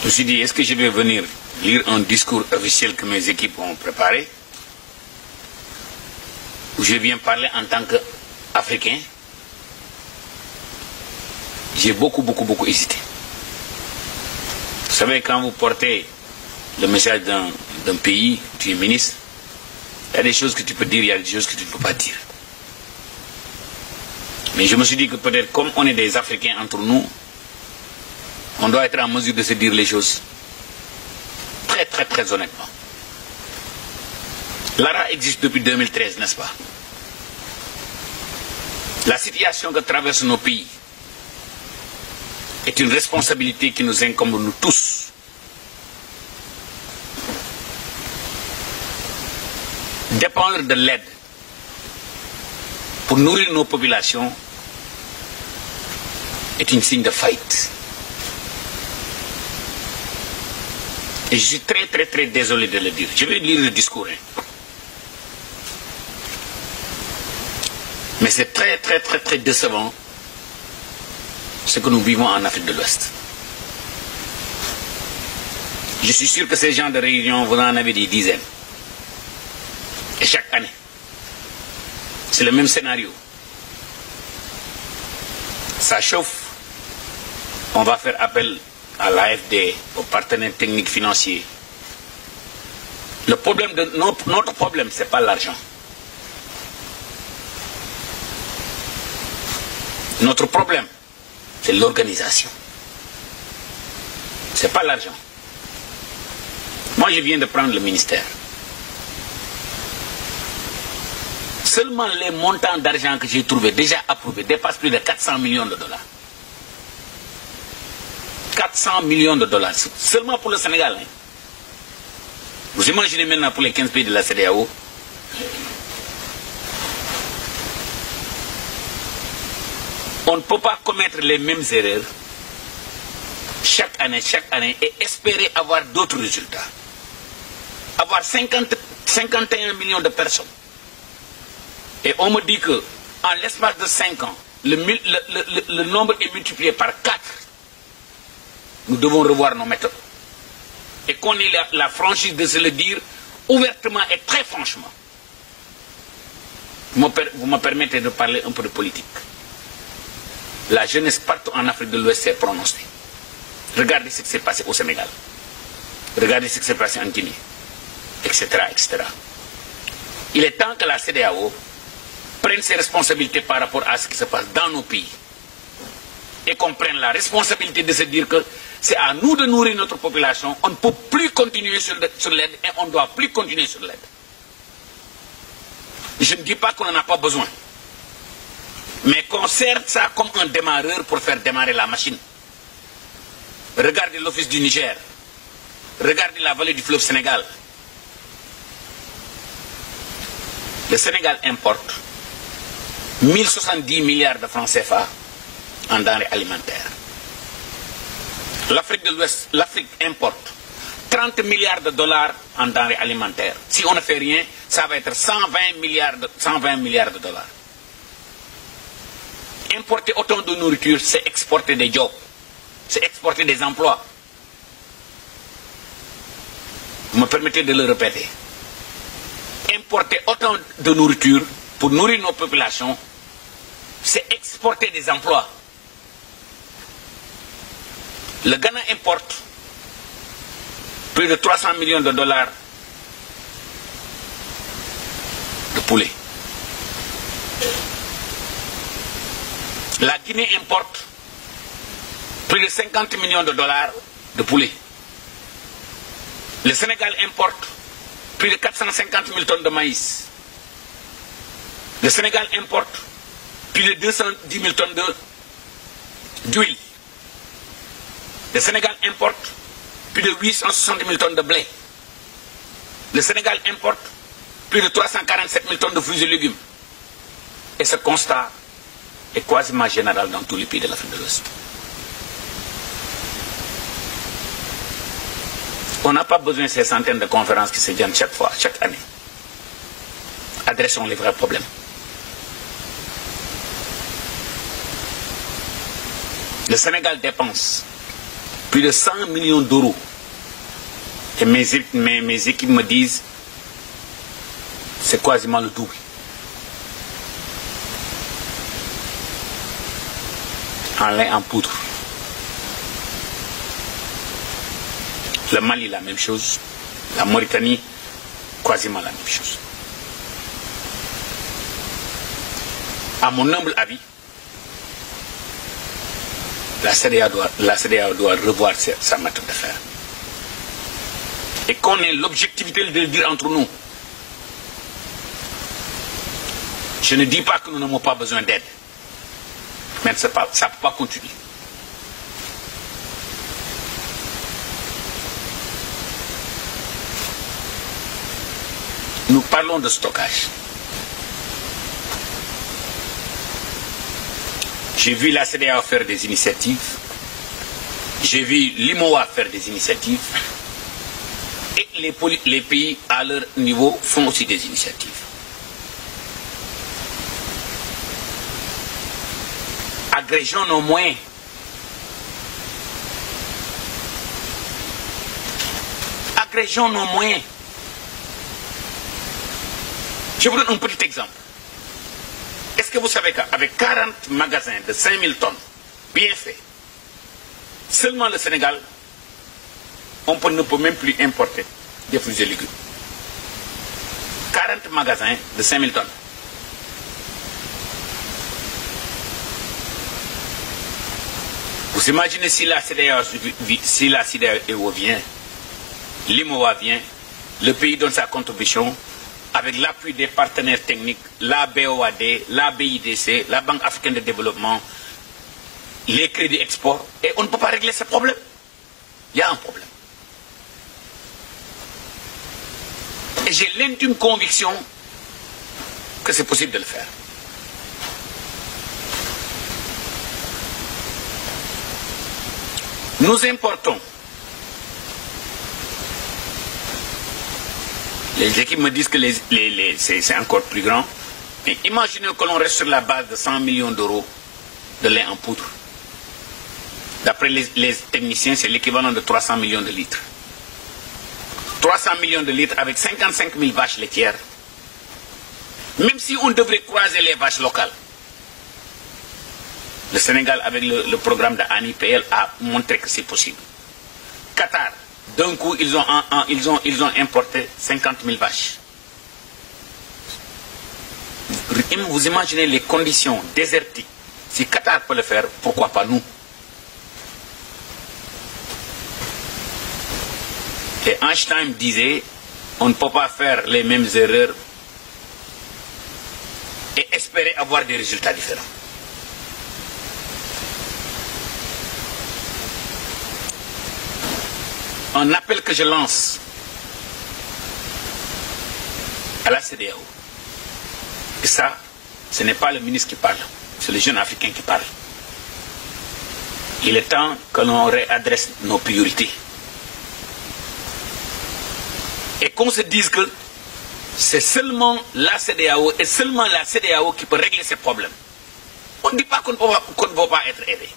Je me suis dit, est-ce que je vais venir lire un discours officiel que mes équipes ont préparé, ou je viens parler en tant qu'Africain? J'ai beaucoup hésité. Vous savez, quand vous portez le message d'un pays, tu es ministre, il y a des choses que tu peux dire, il y a des choses que tu ne peux pas dire. Mais je me suis dit que peut-être comme on est des Africains entre nous, on doit être en mesure de se dire les choses très honnêtement. L'ARA existe depuis 2013, n'est-ce pas? La situation que traversent nos pays est une responsabilité qui nous incombe nous tous. Dépendre de l'aide pour nourrir nos populations est un signe de faillite. Et je suis très désolé de le dire. Je vais lire le discours. Mais c'est très décevant ce que nous vivons en Afrique de l'Ouest. Je suis sûr que ces gens de réunion, vous en avez des dizaines. Et chaque année, c'est le même scénario. Ça chauffe. On va faire appel à l'AFD, aux partenaires techniques financiers. Le problème de notre problème, ce n'est pas l'argent. Notre problème, c'est l'organisation. Ce n'est pas l'argent. Moi, je viens de prendre le ministère. Seulement les montants d'argent que j'ai trouvés, déjà approuvés, dépassent plus de 400 millions de dollars. 400 millions de dollars, seulement pour le Sénégal. Vous imaginez maintenant pour les 15 pays de la CEDEAO. On ne peut pas commettre les mêmes erreurs chaque année et espérer avoir d'autres résultats. Avoir 51 millions de personnes. Et on me dit que en l'espace de 5 ans, le nombre est multiplié par 4. Nous devons revoir nos méthodes. Et qu'on ait la franchise de se le dire ouvertement et très franchement. Vous me permettez de parler un peu de politique. La jeunesse partout en Afrique de l'Ouest s'est prononcée. Regardez ce qui s'est passé au Sénégal. Regardez ce qui s'est passé en Guinée. Etc. Il est temps que la CEDEAO prenne ses responsabilités par rapport à ce qui se passe dans nos pays. Et qu'on prenne la responsabilité de se dire que c'est à nous de nourrir notre population. On ne peut plus continuer sur l'aide et on ne doit plus continuer sur l'aide. Je ne dis pas qu'on n'en a pas besoin. Mais qu'on sert ça comme un démarreur pour faire démarrer la machine. Regardez l'Office du Niger. Regardez la vallée du fleuve Sénégal. Le Sénégal importe 1070 milliards de francs CFA en denrées alimentaires. L'Afrique de l'Ouest, l'Afrique importe 30 milliards de dollars en denrées alimentaires. Si on ne fait rien, ça va être 120 milliards de dollars. Importer autant de nourriture, c'est exporter des jobs. C'est exporter des emplois. Vous me permettez de le répéter. Importer autant de nourriture pour nourrir nos populations, c'est exporter des emplois. Le Ghana importe plus de 300 millions de dollars de poulet. La Guinée importe plus de 50 millions de dollars de poulet. Le Sénégal importe plus de 450 000 tonnes de maïs. Le Sénégal importe plus de 210 000 tonnes d'huile. Le Sénégal importe plus de 860 000 tonnes de blé. Le Sénégal importe plus de 347 000 tonnes de fruits et légumes. Et ce constat est quasiment général dans tous les pays de l'Afrique de l'Ouest. On n'a pas besoin de ces centaines de conférences qui se tiennent chaque année. Adressons les vrais problèmes. Le Sénégal dépense plus de 100 millions d'euros. Et mes équipes me disent, c'est quasiment le double. En lait en poudre. Le Mali, la même chose. La Mauritanie, quasiment la même chose. À mon humble avis, la CEDEAO doit revoir sa méthode de faire. Et qu'on ait l'objectivité de le dire entre nous. Je ne dis pas que nous n'avons pas besoin d'aide. Mais ça ne peut pas continuer. Nous parlons de stockage. J'ai vu la CEDEAO faire des initiatives. J'ai vu l'IMOA faire des initiatives. Et les pays à leur niveau font aussi des initiatives. Agrégeons nos moyens. Agrégeons nos moyens. Je vous donne un petit exemple. Est-ce que vous savez qu'avec 40 magasins de 5000 tonnes, bien faits, seulement le Sénégal, on ne peut même plus importer des fruits et légumes. 40 magasins de 5000 tonnes. Vous imaginez si la CEDEAO vient, l'IMOA vient, le pays donne sa contribution, avec l'appui des partenaires techniques, la BOAD, la BIDC, la Banque africaine de développement, les crédits export, et on ne peut pas régler ce problème. Il y a un problème. Et j'ai l'intime conviction que c'est possible de le faire. Nous importons. Les équipes me disent que c'est encore plus grand. Mais imaginez que l'on reste sur la base de 100 millions d'euros de lait en poudre. D'après les techniciens, c'est l'équivalent de 300 millions de litres. 300 millions de litres avec 55 000 vaches laitières. Même si on devrait croiser les vaches locales. Le Sénégal, avec le programme de ANIPL, a montré que c'est possible. Qatar, d'un coup, ils ont importé 50 000 vaches. Vous imaginez les conditions désertiques. Si Qatar peut le faire, pourquoi pas nous? Et Einstein disait, on ne peut pas faire les mêmes erreurs et espérer avoir des résultats différents. Un appel que je lance à la CEDEAO. Et ça, ce n'est pas le ministre qui parle, c'est le jeune Africain qui parle. Il est temps que l'on réadresse nos priorités. Et qu'on se dise que c'est seulement la CEDEAO et seulement la CEDEAO qui peut régler ces problèmes. On ne dit pas qu'on ne va pas être aidé.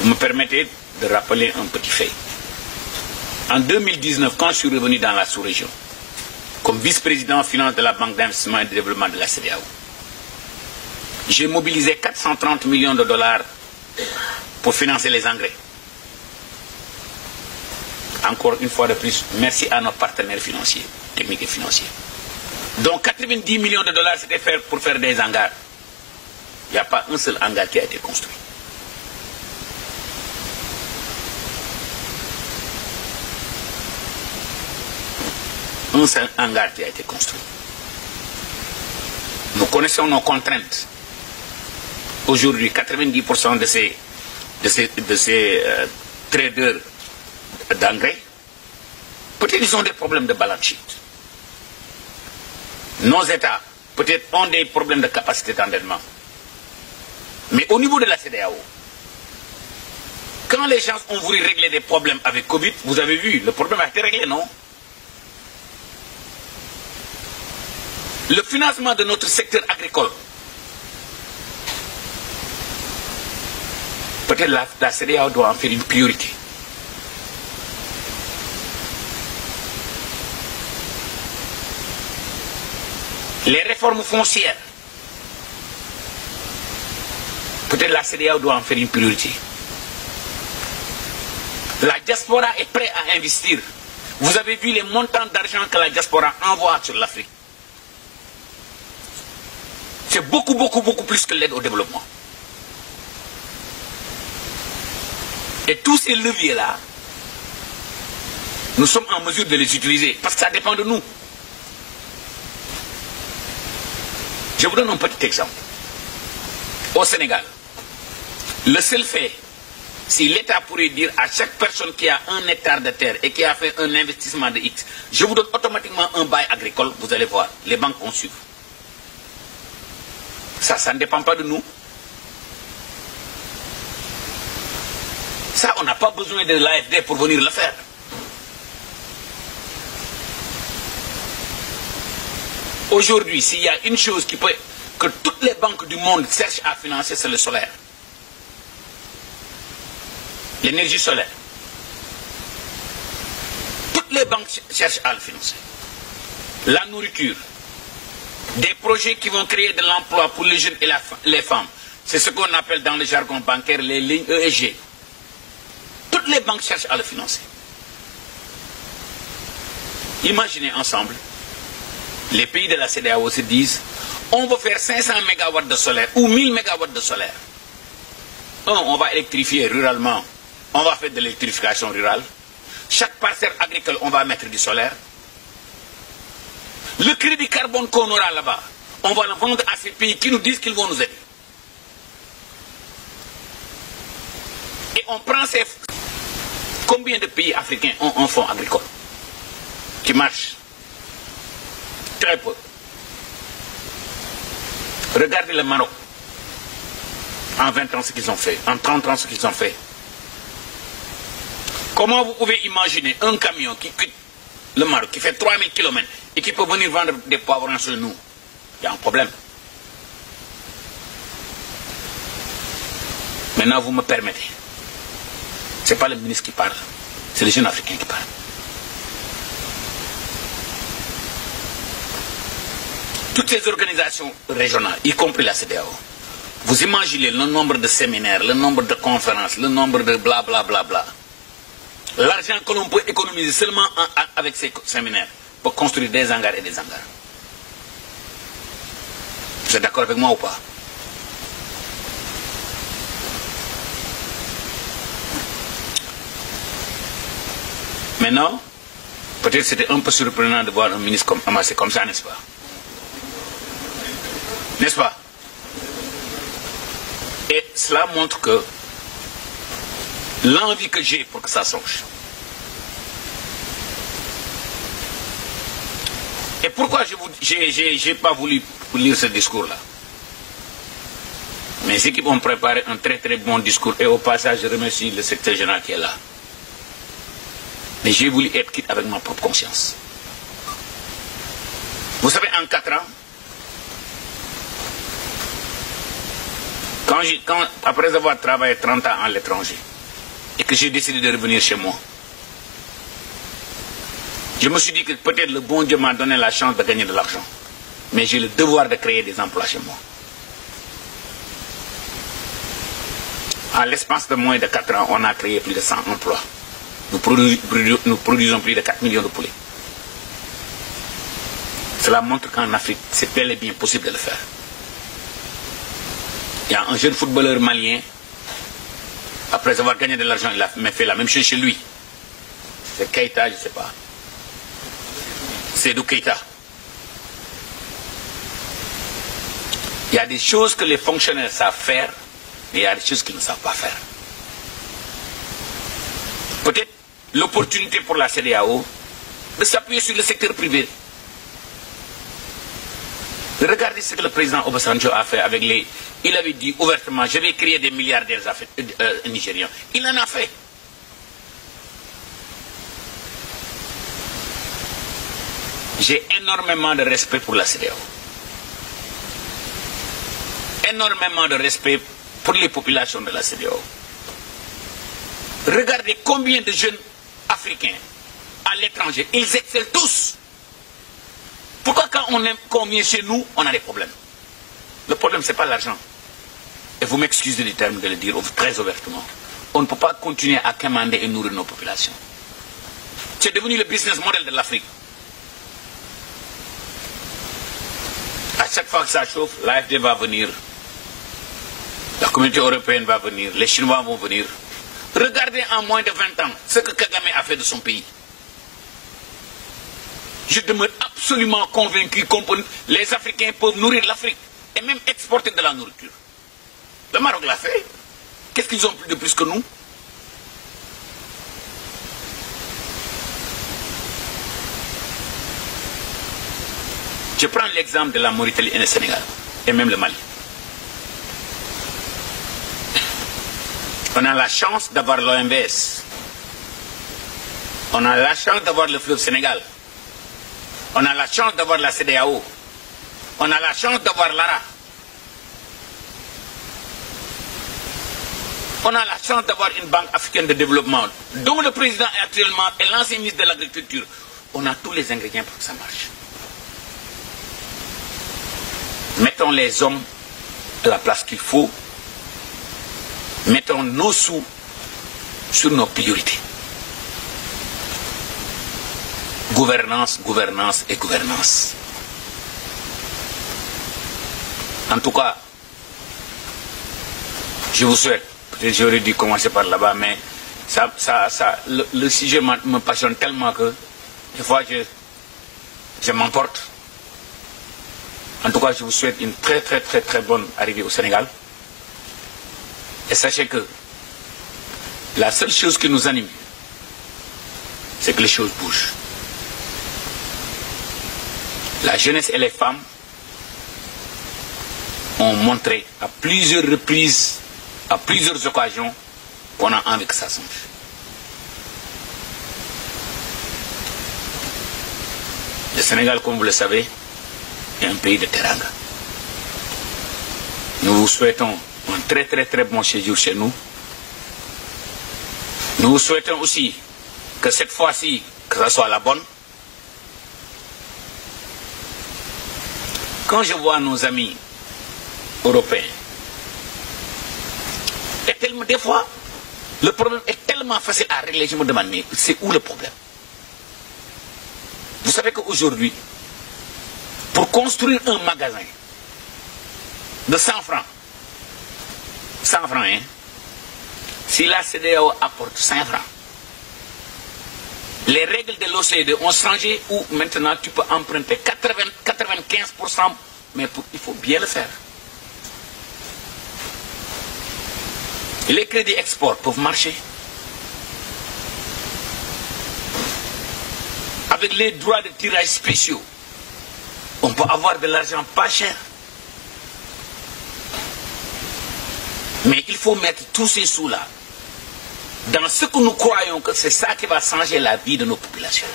Vous me permettez de rappeler un petit fait. En 2019, quand je suis revenu dans la sous-région, comme vice-président finance de la Banque d'investissement et de développement de la CEDEAO, j'ai mobilisé 430 millions de dollars pour financer les engrais. Encore une fois de plus, merci à nos partenaires financiers, techniques et financiers. Donc 90 millions de dollars, c'était pour faire des hangars. Il n'y a pas un seul hangar qui a été construit. Un seul hangar qui a été construit. Nous connaissons nos contraintes. Aujourd'hui, 90% de ces traders d'engrais, peut-être ils ont des problèmes de balance sheet. Nos États, peut-être, ont des problèmes de capacité d'endettement. Mais au niveau de la CEDEAO, quand les gens ont voulu régler des problèmes avec Covid, vous avez vu, le problème a été réglé, non? Le financement de notre secteur agricole Peut-être la CEDEAO doit en faire une priorité. Les réformes foncières, peut-être la CEDEAO doit en faire une priorité. La diaspora est prête à investir. Vous avez vu les montants d'argent que la diaspora envoie sur l'Afrique. C'est beaucoup plus que l'aide au développement. Et tous ces leviers-là, nous sommes en mesure de les utiliser parce que ça dépend de nous. Je vous donne un petit exemple. Au Sénégal, le seul fait, si l'État pourrait dire à chaque personne qui a 1 hectare de terre et qui a fait un investissement de X, je vous donne automatiquement un bail agricole, vous allez voir, les banques vont suivre. Ça ne dépend pas de nous. Ça, on n'a pas besoin de l'AFD pour venir le faire. Aujourd'hui, s'il y a une chose que toutes les banques du monde cherchent à financer, c'est le solaire. L'énergie solaire. Toutes les banques cherchent à le financer. La nourriture. Des projets qui vont créer de l'emploi pour les jeunes et les femmes. C'est ce qu'on appelle dans le jargon bancaire les lignes ESG. Toutes les banques cherchent à le financer. Imaginez ensemble, les pays de la CEDEAO se disent, on va faire 500 MW de solaire ou 1000 MW de solaire. On va électrifier ruralement. On va faire de l'électrification rurale. Chaque parcelle agricole, on va mettre du solaire. Le crédit carbone qu'on aura là-bas, on va le vendre à ces pays qui nous disent qu'ils vont nous aider. Et on prend ces... Combien de pays africains ont un fonds agricole qui marche? Très peu. Regardez le Maroc. En 20 ans, ce qu'ils ont fait. En 30 ans, ce qu'ils ont fait. Comment vous pouvez imaginer un camion qui quitte le Maroc, qui fait 3000 km et qui peut venir vendre des poivrons chez nous? Il y a un problème. Maintenant, vous me permettez. Ce n'est pas le ministre qui parle, c'est les jeunes Africains qui parlent. Toutes ces organisations régionales, y compris la CEDEAO, vous imaginez le nombre de séminaires, le nombre de conférences, le nombre de blablabla. L'argent que l'on peut économiser seulement avec ces séminaires pour construire des hangars et des hangars. Vous êtes d'accord avec moi ou pas? Maintenant, peut-être c'était un peu surprenant de voir un ministre amassé comme ça, n'est-ce pas? N'est-ce pas? Et cela montre que l'envie que j'ai pour que ça change. Et pourquoi je n'ai pas voulu lire ce discours-là? Mes équipes ont préparé un très bon discours et au passage je remercie le secrétaire général qui est là. Mais j'ai voulu être quitte avec ma propre conscience. Vous savez, en 4 ans, après avoir travaillé 30 ans à l'étranger, et que j'ai décidé de revenir chez moi, je me suis dit que peut-être le bon Dieu m'a donné la chance de gagner de l'argent. Mais j'ai le devoir de créer des emplois chez moi. En l'espace de moins de 4 ans, on a créé plus de 100 emplois. Nous produisons plus de 4 millions de poulets. Cela montre qu'en Afrique, c'est bel et bien possible de le faire. Il y a un jeune footballeur malien, après avoir gagné de l'argent, il a fait la même chose chez lui. C'est Keita, je ne sais pas. C'est Keita. Il y a des choses que les fonctionnaires savent faire, mais il y a des choses qu'ils ne savent pas faire. Peut-être l'opportunité pour la CEDEAO de s'appuyer sur le secteur privé. Regardez ce que le président Obasanjo a fait avec les... Il avait dit ouvertement, je vais créer des milliardaires nigérians. Il en a fait. J'ai énormément de respect pour la CEDEAO. Énormément de respect pour les populations de la CEDEAO. Regardez combien de jeunes africains à l'étranger, ils excellent tous. Pourquoi quand on vient chez nous, on a des problèmes? Le problème, ce n'est pas l'argent. Et vous m'excusez du terme de le dire très ouvertement. On ne peut pas continuer à commander et nourrir nos populations. C'est devenu le business model de l'Afrique. À chaque fois que ça chauffe, l'AFD va venir, la communauté européenne va venir, les Chinois vont venir. Regardez en moins de 20 ans ce que Kagame a fait de son pays. Je demeure absolument convaincu que les Africains peuvent nourrir l'Afrique et même exporter de la nourriture. Le Maroc l'a fait. Qu'est-ce qu'ils ont plus de plus que nous? Je prends l'exemple de la Mauritanie et le Sénégal, et même le Mali. On a la chance d'avoir l'OMVS. On a la chance d'avoir le fleuve Sénégal. On a la chance d'avoir la CEDEAO. On a la chance d'avoir l'ARA. On a la chance d'avoir une banque africaine de développement, dont le président est actuellement et l'ancien ministre de l'Agriculture. On a tous les ingrédients pour que ça marche. Mettons les hommes à la place qu'il faut. Mettons nos sous sur nos priorités. Gouvernance, gouvernance et gouvernance. En tout cas, je vous souhaite, peut-être j'aurais dû commencer par là-bas, mais le sujet me passionne tellement que des fois je m'emporte. En tout cas, je vous souhaite une très bonne arrivée au Sénégal. Et sachez que la seule chose qui nous anime, c'est que les choses bougent. La jeunesse et les femmes ont montré à plusieurs reprises, à plusieurs occasions, qu'on a envie que ça change. Le Sénégal, comme vous le savez, est un pays de teranga. Nous vous souhaitons un très bon séjour chez nous. Nous vous souhaitons aussi que cette fois-ci, que ça soit la bonne. Quand je vois nos amis européens, et tellement, des fois, le problème est tellement facile à régler, je me demande, mais c'est où le problème? Vous savez qu'aujourd'hui, pour construire un magasin de 100 francs, 100 francs, hein, si la CEDEAO apporte 5 francs, les règles de l'OCDE ont changé où maintenant tu peux emprunter 95%, mais il faut bien le faire. Et les crédits export peuvent marcher. Avec les droits de tirage spéciaux, on peut avoir de l'argent pas cher. Mais il faut mettre tous ces sous-là dans ce que nous croyons que c'est ça qui va changer la vie de nos populations.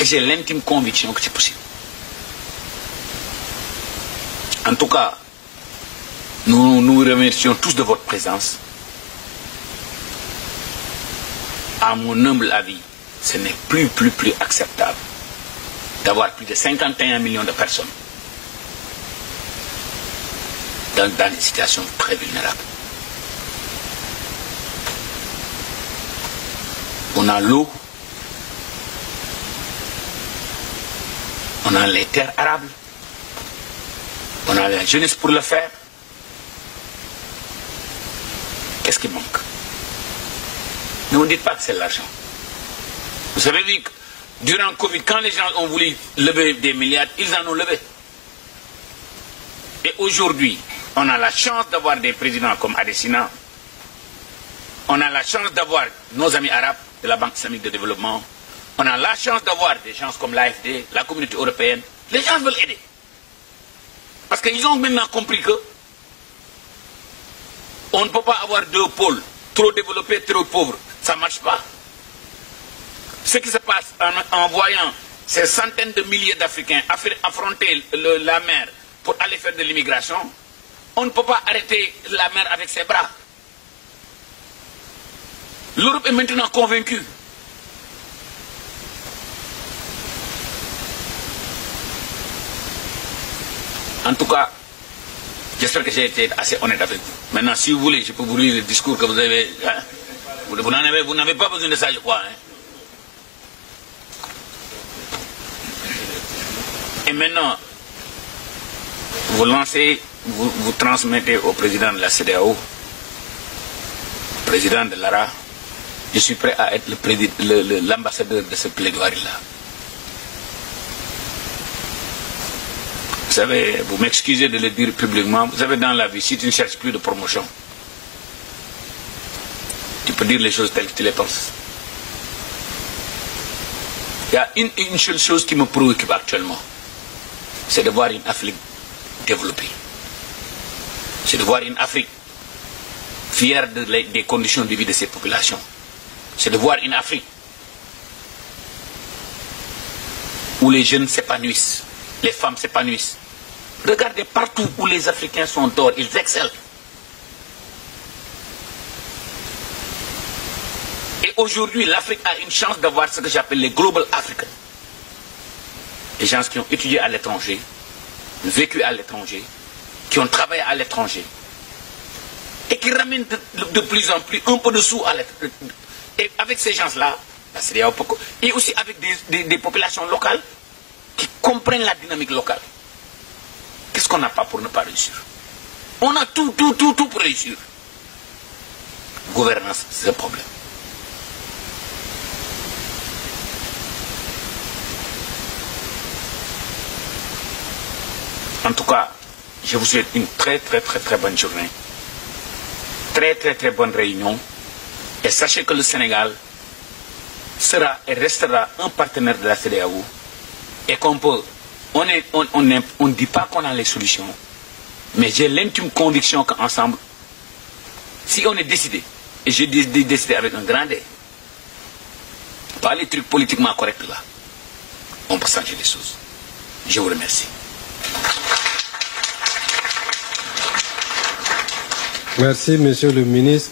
Et j'ai l'intime conviction que c'est possible. En tout cas, nous nous remercions tous de votre présence. À mon humble avis, ce n'est plus acceptable d'avoir plus de 51 millions de personnes dans des situations très vulnérables. On a l'eau, on a les terres arables, on a la jeunesse pour le faire. Qu'est-ce qui manque? Ne me dites pas que c'est l'argent. Vous savez, durant le Covid, quand les gens ont voulu lever des milliards, ils en ont levé. Et aujourd'hui, on a la chance d'avoir des présidents comme Adesina. On a la chance d'avoir nos amis arabes de la Banque islamique de développement. On a la chance d'avoir des gens comme l'AFD, la communauté européenne. Les gens veulent aider. Parce qu'ils ont maintenant compris que on ne peut pas avoir deux pôles, trop développés, trop pauvres. Ça ne marche pas. Ce qui se passe en voyant ces centaines de milliers d'Africains affronter la mer pour aller faire de l'immigration, On ne peut pas arrêter la mer avec ses bras. L'Europe est maintenant convaincue. En tout cas, j'espère que j'ai été assez honnête avec vous. Maintenant, si vous voulez, je peux vous lire le discours que vous avez. Hein? Vous n'avez pas besoin de ça, je crois. Hein? Et maintenant, vous lancez, vous transmettez au président de la CEDEAO, président de l'ARA, je suis prêt à être l'ambassadeur de ce plaidoirie-là. Vous savez, vous m'excusez de le dire publiquement, vous savez, dans la vie, si tu ne cherches plus de promotion, tu peux dire les choses telles que tu les penses. Il y a une seule chose qui me préoccupe actuellement, c'est de voir une Afrique développée. C'est de voir une Afrique fière des conditions de vie de ses populations. C'est de voir une Afrique où les jeunes s'épanouissent, les femmes s'épanouissent. Regardez partout où les Africains sont d'or, ils excellent. Et aujourd'hui, l'Afrique a une chance d'avoir ce que j'appelle les Global Africans. Des gens qui ont étudié à l'étranger, vécu à l'étranger, qui ont travaillé à l'étranger, et qui ramènent de plus en plus un peu de sous à l'étranger. Et avec ces gens-là, et aussi avec des populations locales qui comprennent la dynamique locale. Qu'est-ce qu'on n'a pas pour ne pas réussir? On a tout pour réussir. Gouvernance, c'est un problème. En tout cas, je vous souhaite une très bonne journée. Très bonne réunion. Et sachez que le Sénégal sera et restera un partenaire de la CEDEAO. Et qu'on peut, on ne dit pas qu'on a les solutions, mais j'ai l'intime conviction qu'ensemble, si on est décidé, et j'ai décidé avec un grand D, pas les trucs politiquement corrects là, on peut changer les choses. Je vous remercie. Merci, monsieur le ministre.